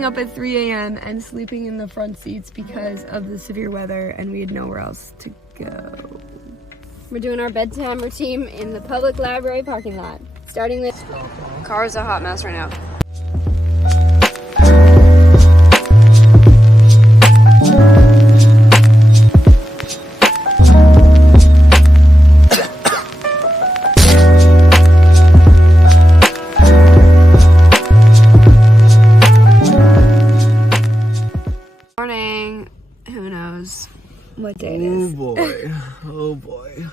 waking up at 3 a.m. and sleeping in the front seats because of the severe weather, and we had nowhere else to go. We're doing our bedtime routine in the public library parking lot. Starting with car's a hot mess right now. Morning. Who knows what day it is? Oh boy. Oh boy.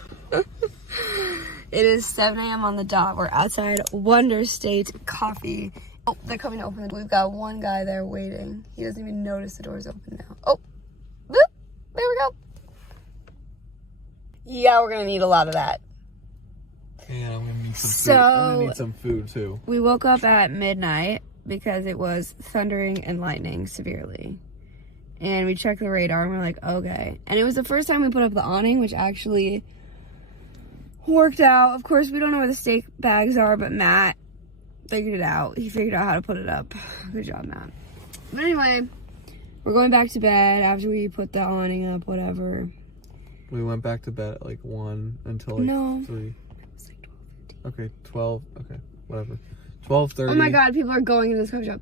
It is 7 a.m. on the dot. We're outside Wonder State Coffee. Oh, they're coming to open the door. We've got one guy there waiting. He doesn't even notice the door's open now. Oh, boop. There we go. Yeah, we're gonna need a lot of that. Yeah, I'm gonna need some food. I'm gonna need some food too. We woke up at midnight because it was thundering and lightning severely. And we checked the radar and we're like, okay. And it was the first time we put up the awning, which actually worked out. Of course, we don't know where the steak bags are, but Matt figured it out. He figured out how to put it up. Good job, Matt. But anyway, we're going back to bed after we put the awning up, whatever. We went back to bed at like 1 until like 3. It was like 12:15. Okay, 12. Okay, whatever. 12:30. Oh my God, people are going into this coffee shop.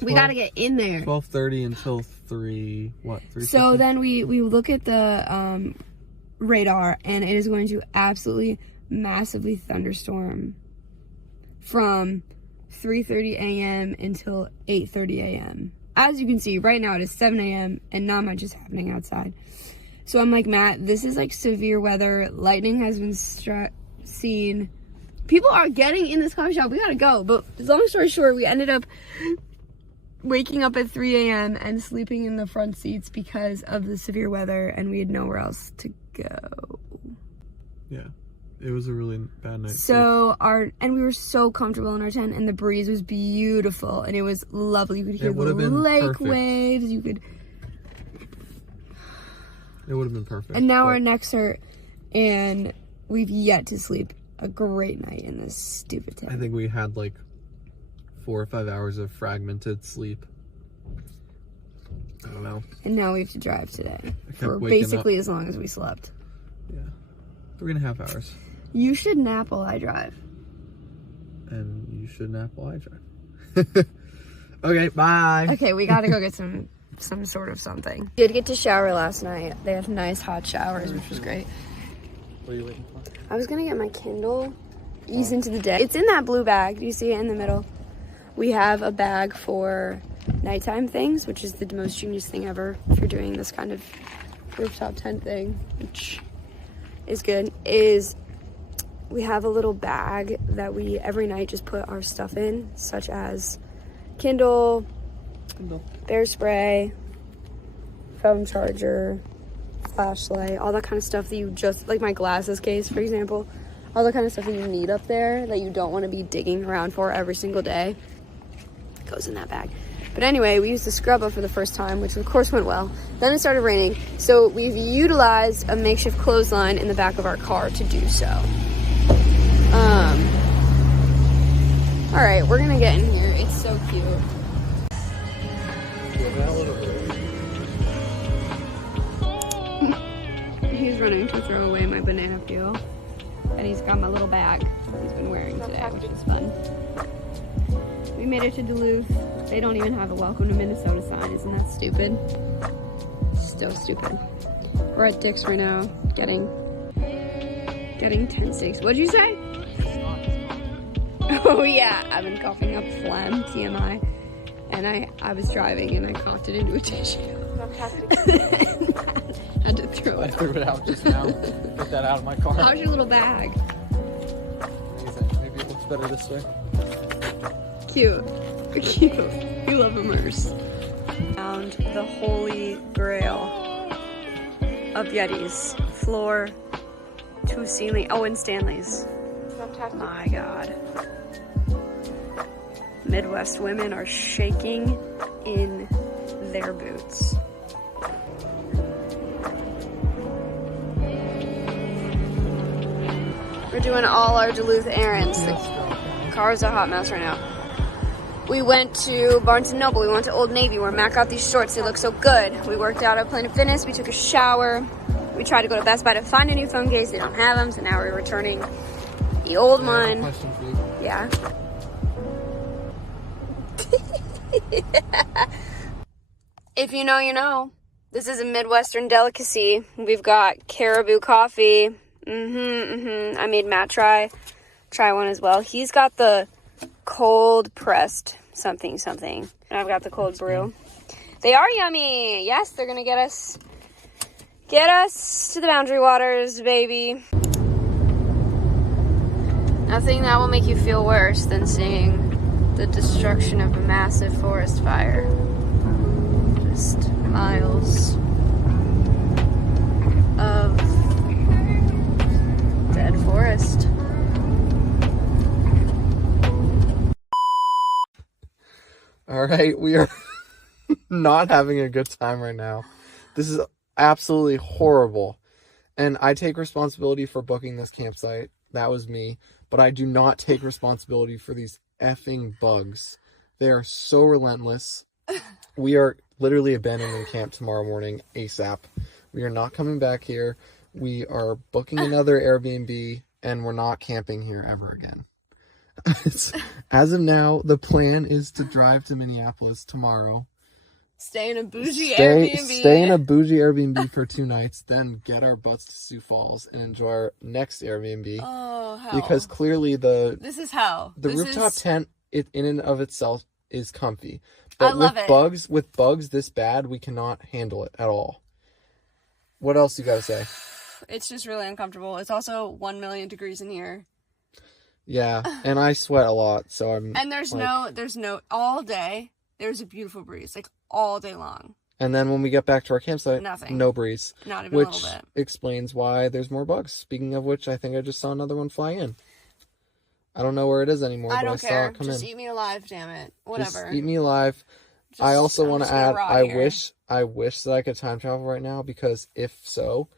We gotta get in there. 12:30 until 3. What? 3. So then we look at the radar, and it is going to absolutely massively thunderstorm from 3:30 a.m. until 8:30 a.m. As you can see, right now it is 7 a.m. and not much is happening outside. So I'm like, Matt, this is like severe weather. Lightning has been seen. People are getting in this coffee shop. We gotta go. But long story short, we ended up waking up at 3 a.m. and sleeping in the front seats because of the severe weather, and we had nowhere else to go. Yeah, it was a really bad night. So we were so comfortable in our tent, and the breeze was beautiful, and it was lovely. You could hear the lake waves. You could. It would have been perfect. And now our necks hurt, and we've yet to sleep a great night in this stupid tent. I think we had like 4 or 5 hours of fragmented sleep. I don't know. And now we have to drive today for basically as long as we slept. Yeah. 3.5 hours. You should nap while I drive. And you should nap while I drive. Okay, bye. Okay, we gotta go get some sort of something. Did get to shower last night. They have nice hot showers, which was great. What are you waiting for? I was gonna get my Kindle, ease into the day. It's in that blue bag. Do you see it in the middle? We have a bag for nighttime things, which is the most genius thing ever if you're doing this kind of rooftop tent thing, which is good, is we have a little bag that we every night just put our stuff in, such as Kindle, bear spray, phone charger, flashlight, all that kind of stuff that you just, like my glasses case, for example, all the kind of stuff that you need up there that you don't want to be digging around for every single day goes in that bag. But anyway, we used the scrub up for the first time, which of course went well. Then it started raining, so we've utilized a makeshift clothesline in the back of our car to do so. All right, we're gonna get in here. It's so cute. He's running to throw away my banana peel, and he's got my little bag he's been wearing today, which is fun. We made it to Duluth. They don't even have a welcome to Minnesota sign. Isn't that stupid? So stupid. We're at Dick's right now, getting tent stakes. What'd you say? Oh yeah, I've been coughing up phlegm, TMI, and I was driving and I coughed it into a tissue. Had to throw it. I threw it out just now. Get that out of my car. How's your little bag? Maybe it looks better this way. Cute. Cute. We love immerse. Found the holy grail of Yetis. Floor to ceiling. Oh, and Stanley's. My God. Midwest women are shaking in their boots. We're doing all our Duluth errands. The car's a hot mess right now. We went to Barnes & Noble. We went to Old Navy where Matt got these shorts. They look so good. We worked out at Planet Fitness. We took a shower. We tried to go to Best Buy to find a new phone case. They don't have them, so now we're returning the old one. I have a question for you. Yeah. If you know, you know. This is a Midwestern delicacy. We've got caribou coffee. I made Matt try one as well. He's got the cold pressed something. And I've got the cold brew. They are yummy. Yes, they're gonna get us to the Boundary Waters, baby. Nothing that will make you feel worse than seeing the destruction of a massive forest fire. Just miles of dead forest. All right, we are not having a good time right now. This is absolutely horrible. And I take responsibility for booking this campsite. That was me. But I do not take responsibility for these effing bugs. They are so relentless. We are literally abandoning camp tomorrow morning ASAP. We are not coming back here. We are booking another Airbnb, and we're not camping here ever again. As of now, the plan is to drive to Minneapolis tomorrow. Stay in a bougie Airbnb. Stay in a bougie Airbnb for 2 nights, then get our butts to Sioux Falls and enjoy our next Airbnb. Oh, hell. Because clearly this is hell. The rooftop tent in and of itself is comfy. I But love it. with bugs this bad, we cannot handle it at all. What else you gotta say? It's just really uncomfortable. It's also 1 million degrees in here. Yeah, and I sweat a lot, so I'm. And there's no all day. There's a beautiful breeze, like all day long. And then when we get back to our campsite, Nothing. No breeze. Not even a which little bit. explains why there's more bugs. Speaking of which, I think I just saw another one fly in. I don't know where it is anymore, I but don't I saw care. it come Just in. eat me alive, damn it. Whatever. Just eat me alive. I also I'm want to just gonna add, rot I here. wish that I could time travel right now, because if so,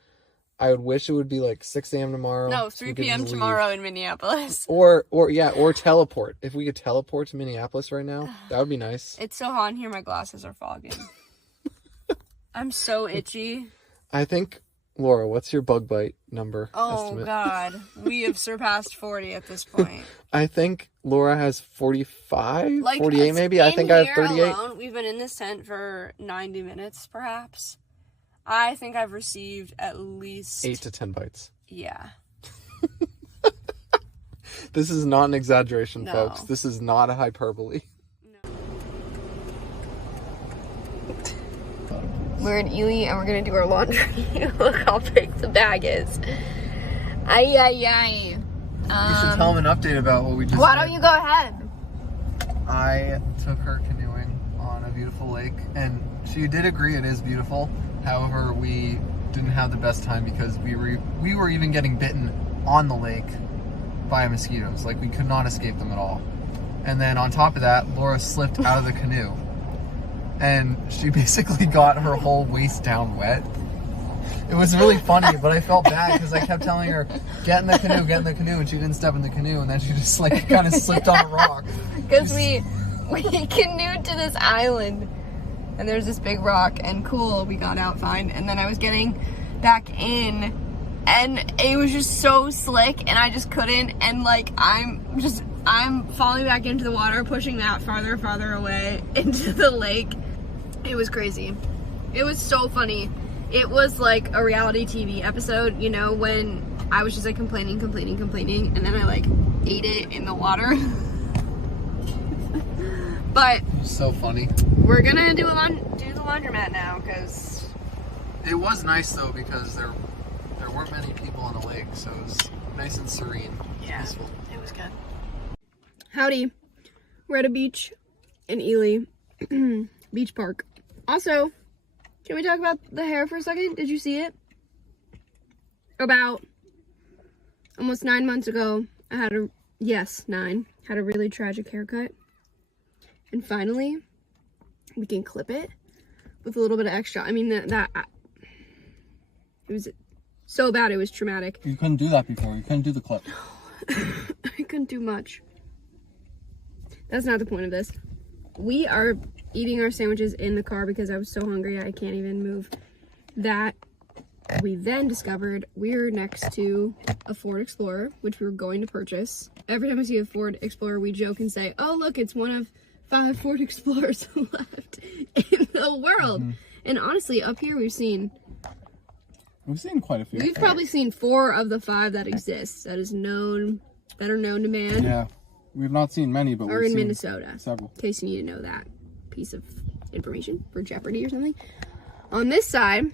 I would wish it would be like 6 a.m. tomorrow. No, so 3 we could p.m. just leave. tomorrow in Minneapolis. Or teleport. If we could teleport to Minneapolis right now, that would be nice. It's so hot in here, my glasses are fogging. I'm so itchy. I think, Laura, what's your bug bite number estimate? God. We have surpassed 40 at this point. I think Laura has 45, Like 48 maybe. I think I have 38. Alone, we've been in this tent for 90 minutes, perhaps. I think I've received at least 8 to 10 bites. Yeah. This is not an exaggeration, No. folks. This is not a hyperbole. We're in Ely and we're gonna do our laundry. Look how big the bag is. Ay. You should tell them an update about what we just Why did. don't you go ahead? I took her canoeing on a beautiful lake, and she did agree it is beautiful. However, we didn't have the best time because we were even getting bitten on the lake by mosquitoes. Like, we could not escape them at all. And then on top of that, Laura slipped out of the canoe, and she basically got her whole waist down wet. It was really funny, but I felt bad because I kept telling her, get in the canoe, and she didn't step in the canoe, and then she just like kind of slipped on a rock. Because we canoed to this island and there's this big rock, and cool, we got out fine, and then I was getting back in and it was just so slick and I just couldn't, and like I'm falling back into the water, pushing that farther away into the lake. It was crazy. It was so funny. It was like a reality TV episode, you know, when I was just like complaining, and then I like ate it in the water. But So funny. we're gonna do the laundromat now, because It was nice though, because there weren't many people on the lake, so it was nice and serene. yeah, Peaceful. it was good. Howdy, we're at a beach in Ely, beach park. Also, can we talk about the hair for a second? Did you see it? About almost 9 months ago, I had a really tragic haircut. And finally, we can clip it with a little bit of extra. I mean, it was so bad, it was traumatic. You couldn't do that before. You couldn't do the clip. I couldn't do much. That's not the point of this. we are eating our sandwiches in the car because I was so hungry I can't even move. That we then discovered we're next to a Ford Explorer, which we were going to purchase. Every time we see a Ford Explorer, we joke and say, oh, look, it's one of 5 Ford Explorers left in the world. And honestly, up here we've seen quite a few. We've probably seen 4 of the 5 that exist, that are known to man. Yeah. We've not seen many, but Or we've in seen Minnesota. several. In case you need to know that piece of information for Jeopardy or something. On this side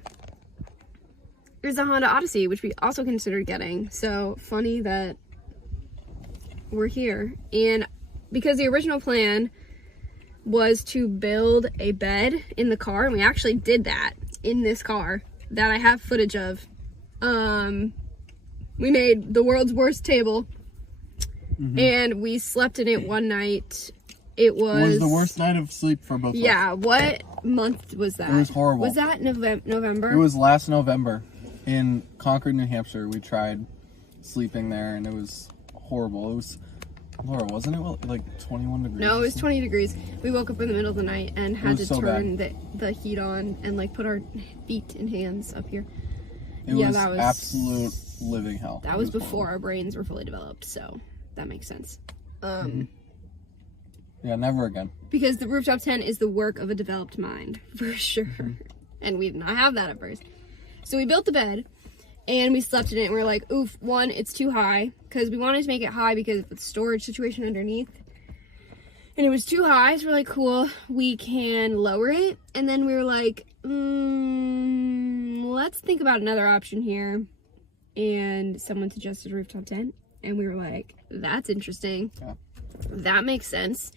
is the Honda Odyssey, which we also considered getting. So funny that we're here. And because the original plan was to build a bed in the car, and we actually did that in this car that I have footage of. We made the world's worst table, and we slept in it one night. It was the worst night of sleep for both of us. Yeah, what month was that? It was horrible. Was that November? It was last November in Concord, New Hampshire. We tried sleeping there, and it was horrible. It was, Laura, wasn't it like 21 degrees? No, it was 20 degrees. We woke up in the middle of the night and had to so turn the heat on and like put our feet and hands up here. It was absolute living hell. That was before our brains were fully developed, so that makes sense. Yeah, never again. Because the rooftop tent is the work of a developed mind, for sure. And we did not have that at first. So we built the bed, and we slept in it, and we were like, oof, one, it's too high, because we wanted to make it high because of the storage situation underneath. And it was too high, so we're like, cool, we can lower it. And then we were like, let's think about another option here. And someone suggested a rooftop tent, and we were like, that's interesting. Yeah. That makes sense.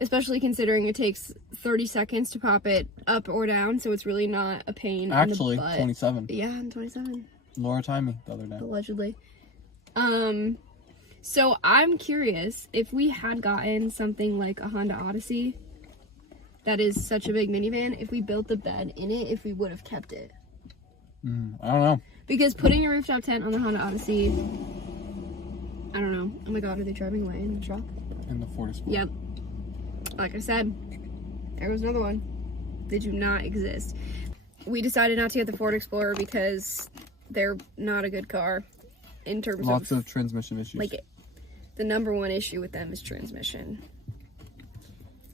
Especially considering it takes 30 seconds to pop it up or down, so it's really not a pain. Actually, in the butt. 27. Yeah, I'm 27. Laura timed me the other day. Allegedly. So I'm curious if we had gotten something like a Honda Odyssey that is such a big minivan, if we built the bed in it, if we would have kept it. I don't know. Because putting a rooftop tent on the Honda Odyssey, I don't know. Oh my god, are they driving away in the truck? In the Ford Explorer. Yep. Like I said, there was another one. They do not exist. We decided not to get the Ford Explorer because they're not a good car in terms Lots of transmission issues. like the number one issue with them is transmission.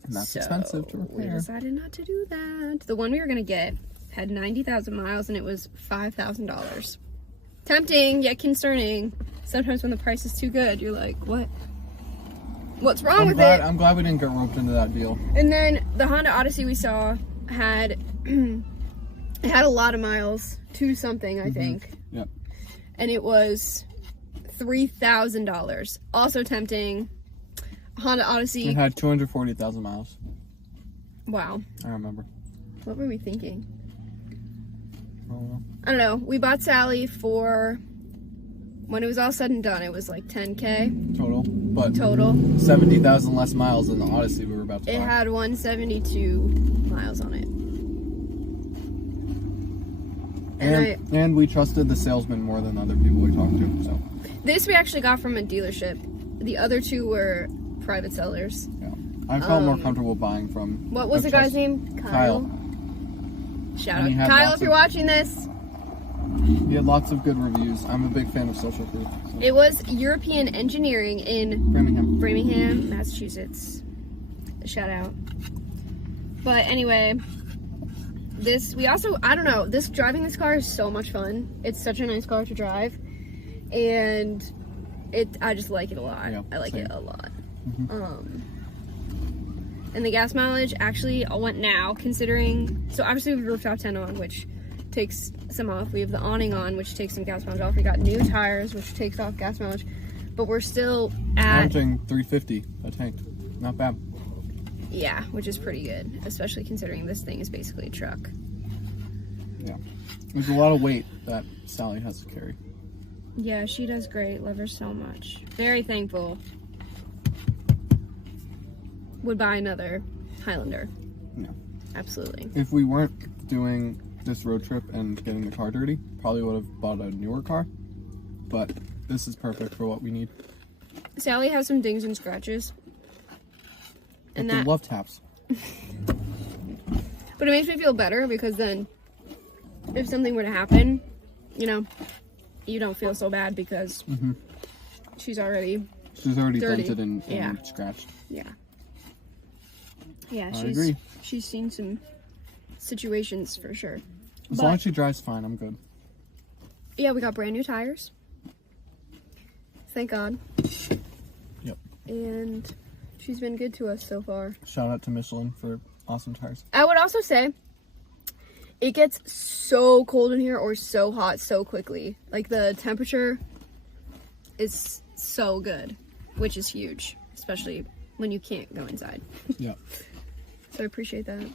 And that's So expensive to we repair. decided not to do that. The one we were gonna get had 90,000 miles and it was $5,000. Tempting yet concerning. Sometimes when the price is too good, you're like, what? What's wrong with it? I'm glad we didn't get roped into that deal. And then the Honda Odyssey we saw had it had a lot of miles, 2 something I think, Yep. and it was $3,000. Also tempting. Honda Odyssey. It had 240,000 miles. Wow, I remember. what were we thinking? I don't know. I don't know. We bought Sally for, when it was all said and done, it was like 10K Total. But total. 70,000 less miles than the Odyssey we were about to It buy. had 172 miles on it. And we trusted the salesman more than other people we talked to. So This we actually got from a dealership. The other 2 were private sellers. yeah, I felt more comfortable buying from. What was the guy's name? Kyle. Shout And he out. had Kyle, lots if you're of- watching this. He had lots of good reviews. I'm a big fan of Social Proof. So. It was European Engineering in Framingham. Massachusetts. Shout out. But anyway, we also, I don't know, driving this car is so much fun. It's such a nice car to drive. And I just like it a lot. Yeah, I like same. it a lot. And the gas mileage actually went now, considering, so obviously we have rooftop tent on, which takes some off. We have the awning on, which takes some gas mileage off. We got new tires, which takes off gas mileage. But we're still at, Averaging 350 a tank. Not bad. yeah, which is pretty good, especially considering this thing is basically a truck. Yeah. There's a lot of weight that Sally has to carry. Yeah, she does great. Love her so much. Very thankful. Would buy another Highlander. Yeah. Absolutely. If we weren't doing this road trip and getting the car dirty, probably would have bought a newer car. But this is perfect for what we need. Sally has some dings and scratches. And But the that, love taps. But it makes me feel better because then if something were to happen, you know, you don't feel so bad because she's already dirty. dented and Yeah. scratched. Yeah. Yeah, I agree. she's seen some situations for sure. As long as she drives fine, I'm good. Yeah, we got brand new tires. Thank God. Yep. And she's been good to us so far. Shout out to Michelin for awesome tires. I would also say it gets so cold in here or so hot so quickly. Like the temperature is so good, which is huge, especially when you can't go inside. Yeah. So I appreciate that.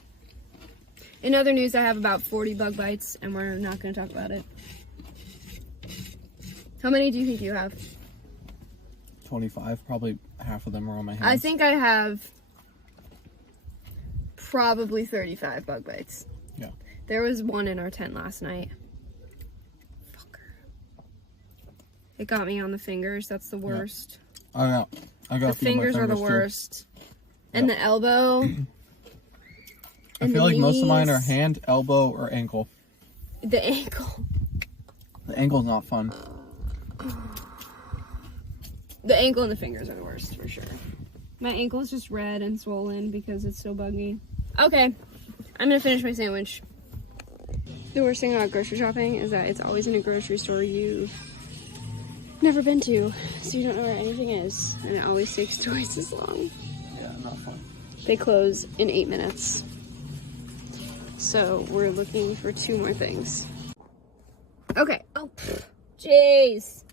In other news, I have about 40 bug bites, and we're not going to talk about it. How many do you think you have? 25. Probably half of them are on my hands. I think I have probably 35 bug bites. Yeah. There was one in our tent last night. Fucker. It got me on the fingers. That's the worst. I got The a few on my fingers are the too. worst. And the elbow. I and feel the like most of mine are knees. hand, elbow, or ankle. The ankle. The ankle's not fun. The ankle and the fingers are the worst for sure. My ankle is just red and swollen because it's so buggy. Okay, I'm gonna finish my sandwich. The worst thing about grocery shopping is that it's always in a grocery store you've never been to, so you don't know where anything is, and it always takes twice as long. Yeah, not fun. They close in 8 minutes. So we're looking for 2 more things. Okay. Oh, jeez.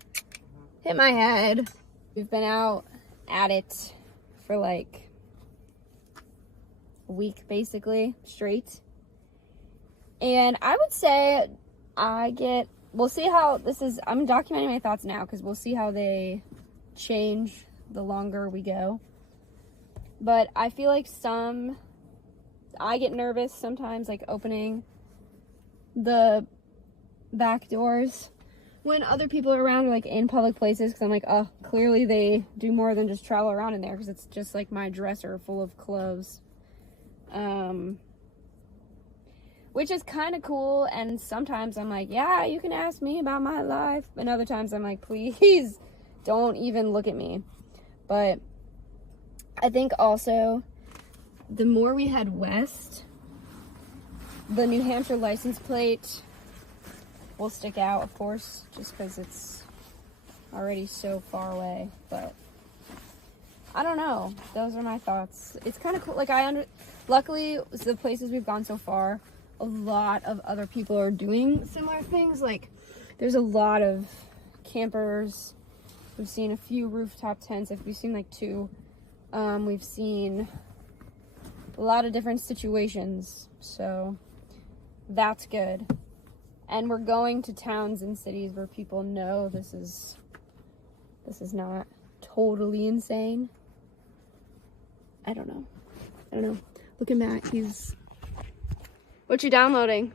Hit my head. We've been out at it for like a week, basically, straight. And I would say we'll see how this is. I'm documenting my thoughts now because we'll see how they change the longer we go. But I feel like I get nervous sometimes, like opening the back doors when other people are around, or like in public places, because I'm like, oh, clearly they do more than just travel around in there, because it's just like my dresser full of clothes. Which is kind of cool, and sometimes I'm like, yeah, you can ask me about my life, and other times I'm like, please don't even look at me. But I think also the more we head west, the New Hampshire license plate will stick out, of course, just because it's already so far away. But I don't know. Those are my thoughts. It's kind of cool. Like luckily, the places we've gone so far, a lot of other people are doing similar things. Like there's a lot of campers. We've seen a few rooftop tents. We've seen like 2. We've seen a lot of different situations, so that's good. And we're going to towns and cities where people know this is not totally insane. I don't know. Look at Matt. What you downloading?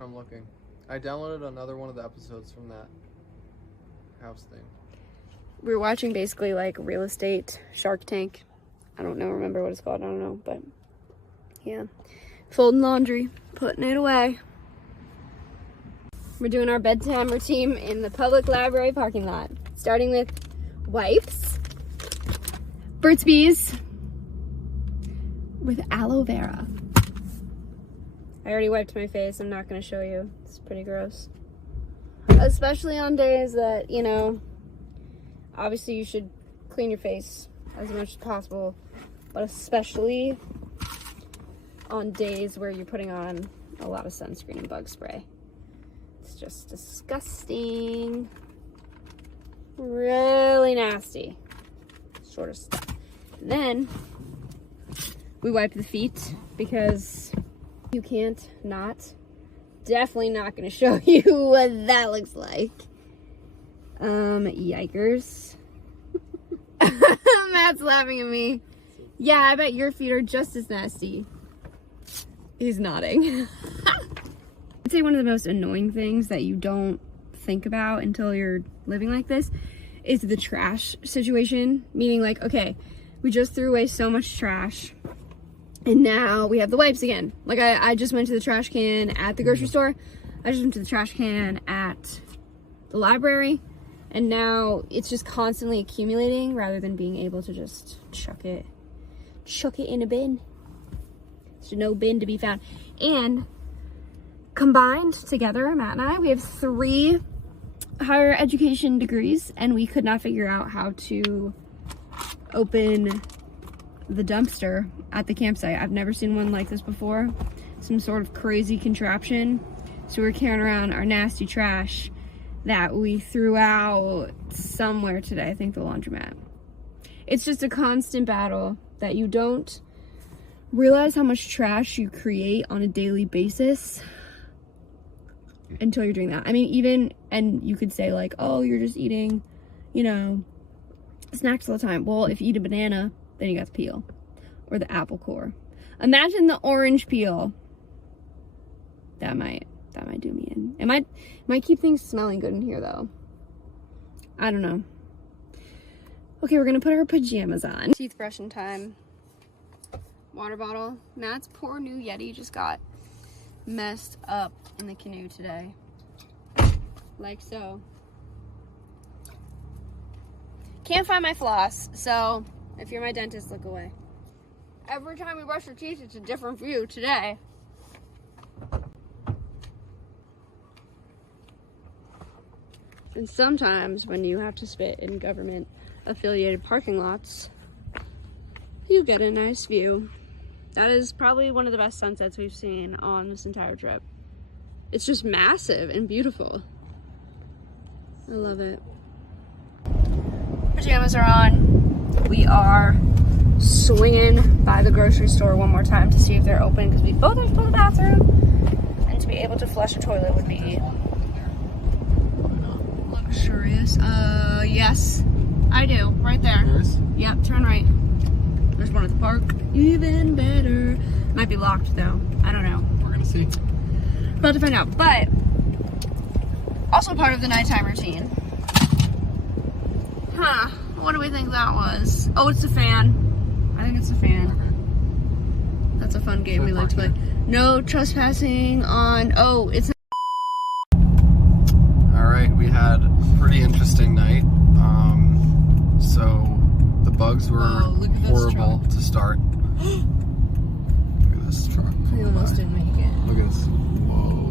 I'm looking. I downloaded another one of the episodes from that house thing. We were watching basically like real estate Shark Tank. I don't remember what it's called. I don't know, but yeah. Folding laundry, putting it away. We're doing our bedtime routine in the public library parking lot. Starting with wipes, Burt's Bees with aloe vera. I already wiped my face. I'm not going to show you. It's pretty gross. Especially on days that, obviously you should clean your face as much as possible, but especially on days where you're putting on a lot of sunscreen and bug spray. It's just disgusting. Really nasty. Sort of stuff. And then we wipe the feet because you can't not. Definitely not going to show you what that looks like. Yikers. Matt's laughing at me. Yeah, I bet your feet are just as nasty. He's nodding. I'd say one of the most annoying things that you don't think about until you're living like this is the trash situation. Meaning like, okay, we just threw away so much trash And now we have the wipes again. Like I just went to the trash can at the grocery store. I just went to the trash can at the library. And now it's just constantly accumulating rather than being able to just chuck it in a bin. There's no bin to be found. And combined together, Matt and I, we have 3 higher education degrees, and we could not figure out how to open the dumpster at the campsite. I've never seen one like this before. Some sort of crazy contraption. So we're carrying around our nasty trash that we threw out somewhere today. I think the laundromat. It's just a constant battle that you don't realize how much trash you create on a daily basis until you're doing that. I mean, even, and you could say like, oh, you're just eating, you know, snacks all the time. Well, if you eat a banana, then you got the peel or the apple core. Imagine the orange peel. That might do me in. It might keep things smelling good in here though. I don't know. Okay, we're gonna put our pajamas on. Teeth brushing time. Water bottle. Matt's poor new Yeti just got messed up in the canoe today. Like so. Can't find my floss, so if you're my dentist, look away. Every time we brush our teeth, it's a different view today. And sometimes when you have to spit in government affiliated parking lots, you get a nice view. That is probably one of the best sunsets we've seen on this entire trip. It's just massive and beautiful. I love it. Pajamas are on. We are swinging by the grocery store one more time to see if they're open because we both have to go to the bathroom, and to be able to flush a toilet would be luxurious. Yes, I do. Right there. Yours? Yep, turn right. There's one at the park. Even better. Might be locked though. I don't know. We're gonna see. About to find out. But also part of the nighttime routine. Huh. What do we think that was? Oh, it's the fan. I think it's the fan. Okay. That's a fun game we like to play. No trespassing on... Oh, it's... Alright, we had a pretty interesting night. So the bugs were horrible to start. Look at this truck. We almost didn't make it. Look at this. Whoa.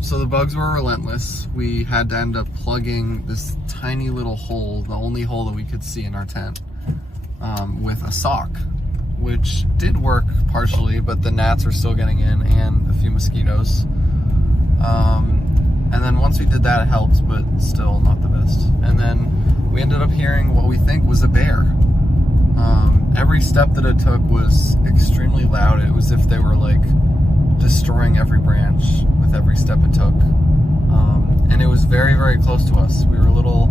So the bugs were relentless. We had to end up plugging this tiny little hole, the only hole that we could see in our tent, with a sock, which did work partially, but the gnats were still getting in and a few mosquitoes. And then once we did that, it helped, but still not the best. And then we ended up hearing what we think was a bear. Every step that it took was extremely loud. It was as if they were like destroying every branch with every step it took. And it was very, very close to us. We were a little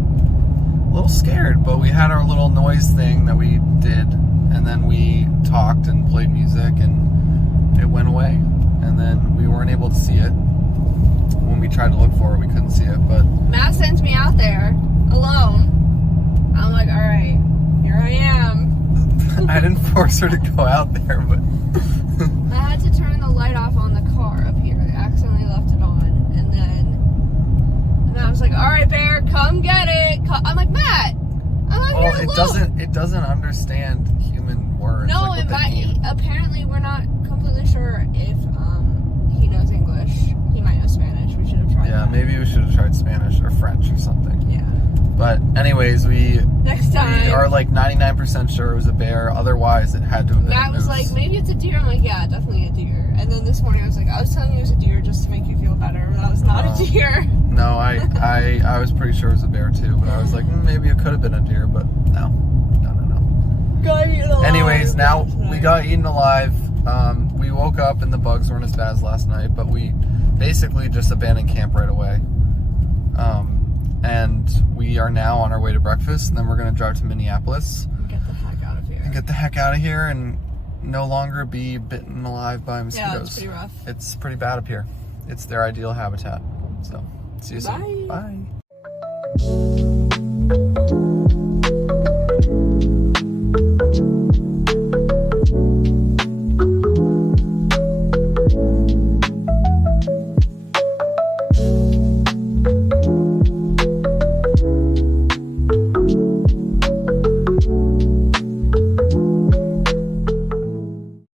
scared, but we had our little noise thing that we did, and then we talked and played music, and it went away. And then we weren't able to see it. When we tried to look for it, we couldn't see it, but... Matt sent me out there alone. I'm like, alright, here I am. I didn't force her to go out there, but... I had to turn the light off on the car up here. I accidentally left it on. And then I was like, alright, bear, come get it. I'm like, Matt, I'm not here alone. It doesn't understand human words. No, like it might. Apparently, we're not completely sure if he knows English. He might know Spanish. We should have tried that. Maybe we should have tried Spanish or French or something. Yeah. But anyways, next time. We are like 99% sure it was a bear. Otherwise, it had to have been Matt was like, maybe it's a deer. I'm like, yeah, definitely a deer. And then this morning I was like, I was telling you it was a deer just to make you feel better. That was not a deer. No, I was pretty sure it was a bear too. But I was like, maybe it could have been a deer, but no. Got eaten alive. Anyways, now we got eaten alive. We woke up and the bugs weren't as bad as last night, but we basically just abandoned camp right away. And we are now on our way to breakfast, and then we're going to drive to Minneapolis. Get the heck out of here. Get the heck out of here and no longer be bitten alive by mosquitoes. Yeah, it's pretty rough. It's pretty bad up here. It's their ideal habitat. So, see you soon. Bye. Bye.